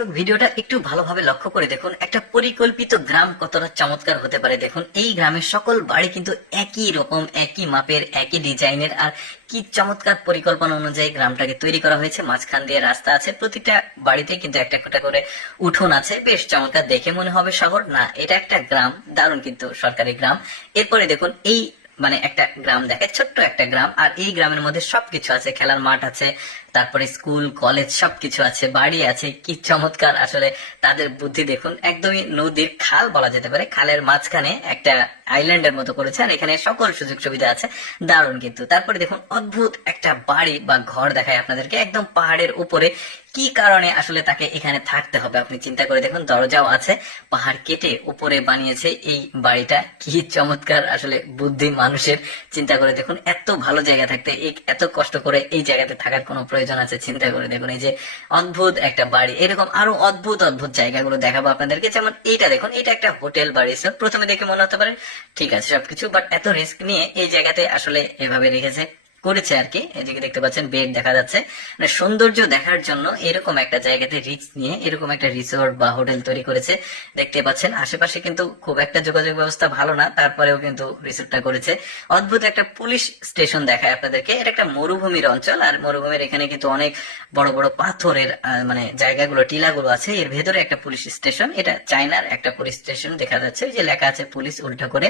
তো ভিডিওটা একটু ভালোভাবে লক্ষ্য করে দেখুন। একটা পরিকল্পিত গ্রাম কতটা চমৎকার হতে পারে দেখুন। এই গ্রামের সকল বাড়ি কিন্তু একই রকম, একই মাপের, একই ডিজাইনের। আর কি চমৎকার পরিকল্পনা অনুযায়ী গ্রামটাকে তৈরি করা হয়েছে, মাঝখান দিয়ে রাস্তা আছে। প্রতিটা বাড়িতে কিন্তু একটা একটা করে উঠোন আছে। বেশ চমৎকার দেখে মনে হবে শহর। না, এটা একটা গ্রাম। দারুণ কিন্তু সরকারি গ্রাম। এরপরে দেখুন, এই মানে একটা গ্রাম দেখে ছোট্ট একটা গ্রাম। আর এই গ্রামের মধ্যে সবকিছু আছে। খেলার মাঠ আছে তারপরে স্কুল, কলেজ সবকিছু আছে, বাড়ি আছে, কি চমৎকার। আসলে তাদের বুদ্ধি দেখুন, একদমই নদীর খাল বলা যেতে পারে। খালের মাঝখানে একটা আইল্যান্ডের মতো করেছে, আর এখানে সকল সুযোগ সুবিধা আছে। দারুণ কিন্তু। তারপরে দেখুন, অদ্ভুত একটা বাড়ি বা ঘর দেখায় আপনাদেরকে। একদম পাহাড়ের উপরে। কি কারণে আসলে তাকে এখানে থাকতে হবে, আপনি চিন্তা করে দেখুন, দরজাও আছে। পাহাড় কেটে উপরে বানিয়েছে এই বাড়িটা। কি চমৎকার আসলে বুদ্ধি মানুষের। চিন্তা করে দেখুন, এত ভালো জায়গা থাকতে এত কষ্ট করে এই জায়গাতে থাকার কোনো প্রয়োজন আছে, চিন্তা করে দেখুন, এই যে অদ্ভুত একটা বাড়ি। এরকম আরও অদ্ভুত অদ্ভুত জায়গাগুলো দেখাবো আপনাদেরকে। যেমন এইটা দেখুন এটা একটা হোটেল বাড়ি সব প্রথমে দেখে মনে হতে পারে, ঠিক আছে, সবকিছু বাট এত রিস্ক নিয়ে এই জায়গাতে আসলে এভাবে রেখেছে। করেছে আর কি। এদিকে দেখতে পাচ্ছেন বেড দেখা যাচ্ছে। মানে সৌন্দর্য দেখার জন্য এরকম একটা জায়গাতে রিস্ক নিয়ে এরকম একটা রিসোর্ট বা হোটেল তৈরি করেছে। দেখতে পাচ্ছেন, আশেপাশে কিন্তু খুব একটা যোগাযোগ ব্যবস্থা ভালো না, তারপরেও কিন্তু রিসোর্টটা করেছে। অদ্ভুত একটা পুলিশ স্টেশন দেখায় আপনাদেরকে। এটা একটা মরুভূমির অঞ্চল, আর মরুভূমির এখানে কিন্তু অনেক বড় বড় পাথরের মানে জায়গাগুলো, টিলাগুলো আছে। এর ভেতরে একটা পুলিশ স্টেশন এটা চায়নার একটা পুলিশ স্টেশন দেখা যাচ্ছে। যে লেখা আছে পুলিশ উল্টো করে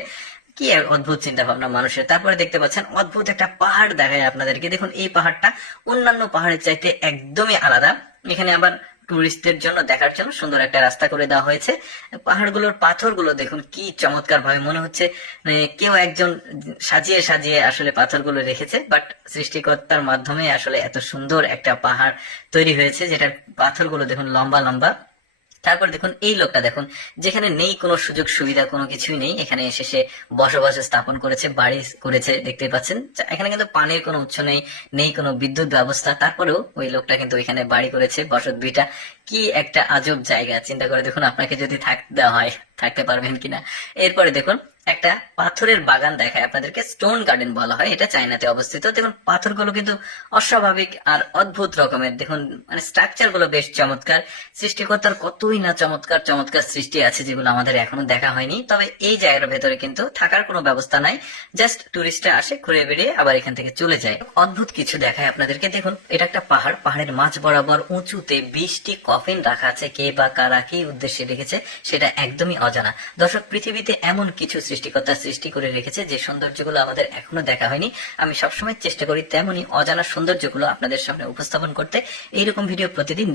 কি অদ্ভুত চিন্তা ভাবনা মানুষের? তারপরে দেখতে পাচ্ছেন অদ্ভুত একটা পাহাড় দেখায় আপনাদেরকে। দেখুন, এই পাহাড়টা অন্যান্য পাহাড়ের চাইতে একদমই আলাদা। এখানে আবার টুরিস্টদের জন্য দেখার জন্য সুন্দর একটা রাস্তা করে দেওয়া হয়েছে। পাহাড়গুলোর পাথরগুলো দেখুন, কি চমৎকার ভাবে মনে হচ্ছে মানে কেউ একজন সাজিয়ে সাজিয়ে আসলে পাথরগুলো রেখেছে বাট সৃষ্টিকর্তার মাধ্যমে আসলে এত সুন্দর একটা পাহাড় তৈরি হয়েছে, যেটার পাথরগুলো দেখুন লম্বা লম্বা। তারপর দেখুন, এই লোকটা দেখুন, যেখানে নেই কোনো সুযোগ সুবিধা, কোনো কিছুই নেই, এখানে এসে সে বসবাস স্থাপন করেছে, বাড়ি করেছে দেখতে পাচ্ছেন। এখানে কিন্তু পানির কোনো উৎস নেই নেই কোনো বিদ্যুৎ ব্যবস্থা। তারপরেও ওই লোকটা কিন্তু এখানে বাড়ি করেছে, বসত বিটা কি একটা আজব জায়গা, চিন্তা করে দেখুন আপনাকে যদি থাকতে দেওয়া হয়, থাকতে পারবেন কিনা। এরপরে দেখুন একটা পাথরের বাগান দেখায় আপনাদেরকে, স্টোন গার্ডেন বলা হয়। এটা চায়নাতে অবস্থিত। দেখুন, পাথরগুলো কিন্তু অস্বাভাবিক আর অদ্ভুত রকমের। দেখুন মানে স্ট্রাকচারগুলো বেশ চমৎকার। সৃষ্টিকর্তার কতই না চমৎকার চমৎকার সৃষ্টি আছে যেগুলো আমাদের এখনও দেখা হয়নি। তবে এই জায়গার ভেতরে কিন্তু থাকার কোনো ব্যবস্থা নাই। জাস্ট টুরিস্টরা আসে, ঘুরে বেরিয়ে আবার এখান থেকে চলে যায়। অদ্ভুত কিছু দেখায় আপনাদেরকে। দেখুন, এটা একটা পাহাড়। পাহাড়ের মাঝ বরাবর উঁচুতে বিশটি কফিন রাখা আছে। কে বা কারা কি উদ্দেশ্যে রেখেছে, সেটা একদমই অজানা। দর্শক, পৃথিবীতে এমন কিছু সৃষ্টিকর্তা সৃষ্টি করে রেখেছে যে সৌন্দর্যগুলো আমাদের এখনও দেখা হয়নি। আমি সবসময় চেষ্টা করি তেমনই অজানা সৌন্দর্যগুলো আপনাদের সামনে উপস্থাপন করতে। এইরকম ভিডিও প্রতিদিন